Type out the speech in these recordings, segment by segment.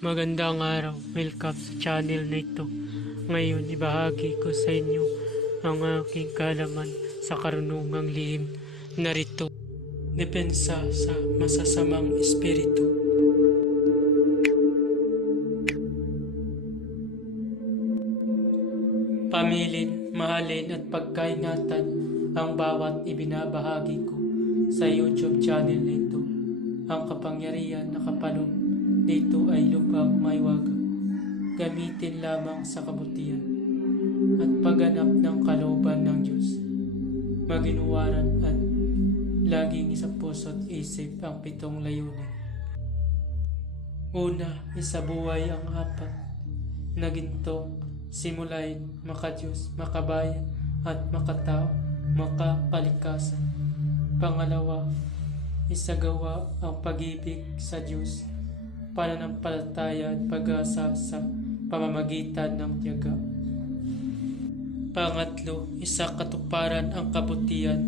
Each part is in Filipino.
Magandang araw, welcome sa channel na ito. Ngayon, ibahagi ko sa inyo ang aking kaalaman sa karunungang lihim. Narito, depensa sa masasamang espiritu. Pamilin, mahalin at pagkaingatan ang bawat ibinabahagi ko sa YouTube channel nito. Ang kapangyarihan na kapaloob dito ay lubhang maiwaga. Gamitin lamang sa kabutihan at pagganap ng kalooban ng Diyos. Maginuwaran at laging sa puso't isip ang 7 layunin. Una, isabuhay ang apat na gintong simulain makadiyos, makabayan at makatao, makakalikasan. Pangalawa, isagawa ang pag-ibig sa Diyos, pananampalataya at pag-asa sa pamamagitan ng tiyaga. Pangatlo, isakatuparan ang kabutihan,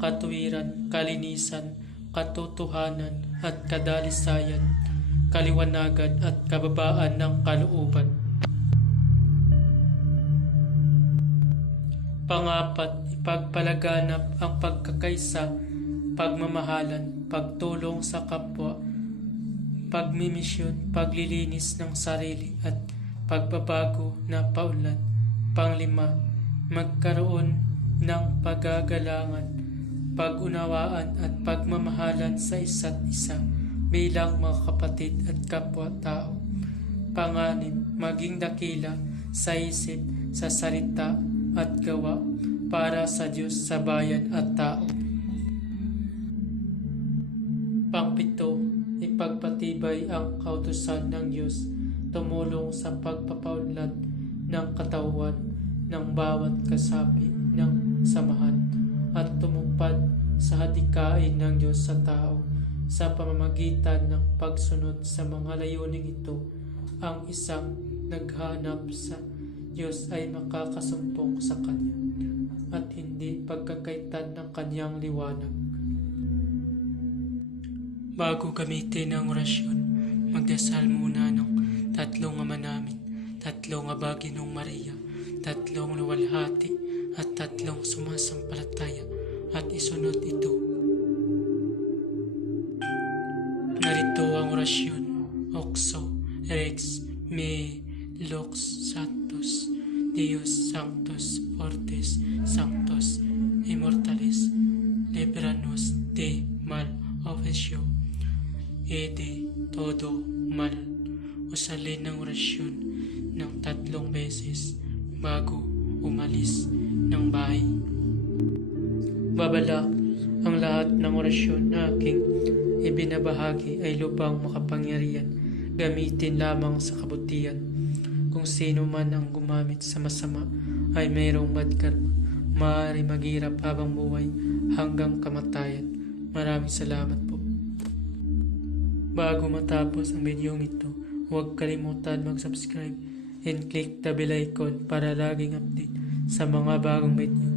katuwiran, kalinisan, katotohanan at kadalisayan, kaliwanagan at kababaan ng kalooban. Pangapat, ipagpalaganap ang pagkakaisa, pagmamahalan, pagtulong sa kapwa, pagmimisyon, paglilinis ng sarili at pagbabago na paunlad. Panglima, magkaroon ng pagagalangan, pag-unawaan at pagmamahalan sa isa't isa bilang mga kapatid at kapwa-tao. Panganim, maging dakila sa isip, sa salita at gawa para sa Diyos, sa bayan at tao. Pangpito, ipagpatibay ang kautusan ng Diyos, tumulong sa pagpapaunlad ng katawan ng bawat kasapi ng samahan at tumupad sa hadikain ng Diyos sa tao sa pamamagitan ng pagsunod sa mga layuning ito. Ang isang naghanap sa Diyos ay makakasumpong sa Kanya at hindi pagkakaitan ng Kanyang liwanag. Bago gamitin ang orasyon, magdasal muna ng 3 Ama Namin, 3 Aba Ginoong Maria, 3 luwalhati at 3 sumasampalataya at isunod ito. Narito ang orasyon. Oxo, Rex, Me, Lux, Sanctus, Deus Sanctus, Fortes, Sanctus, Immortalis, Libranos de mal officio, ede todo mal. Usalin ng orasyon ng 3 beses bago umalis ng bahay. Babalak ang lahat ng orasyon na aking ibinabahagi ay lubhang makapangyarihan. Gamitin lamang sa kabutihan. Kung sino man ang gumamit sa masama ay mayroong bad karma. Maaari maghirap habang buhay hanggang kamatayan. Maraming salamat po. Bago matapos ang video ito, huwag kalimutan mag-subscribe and click the bell icon para laging update sa mga bagong video.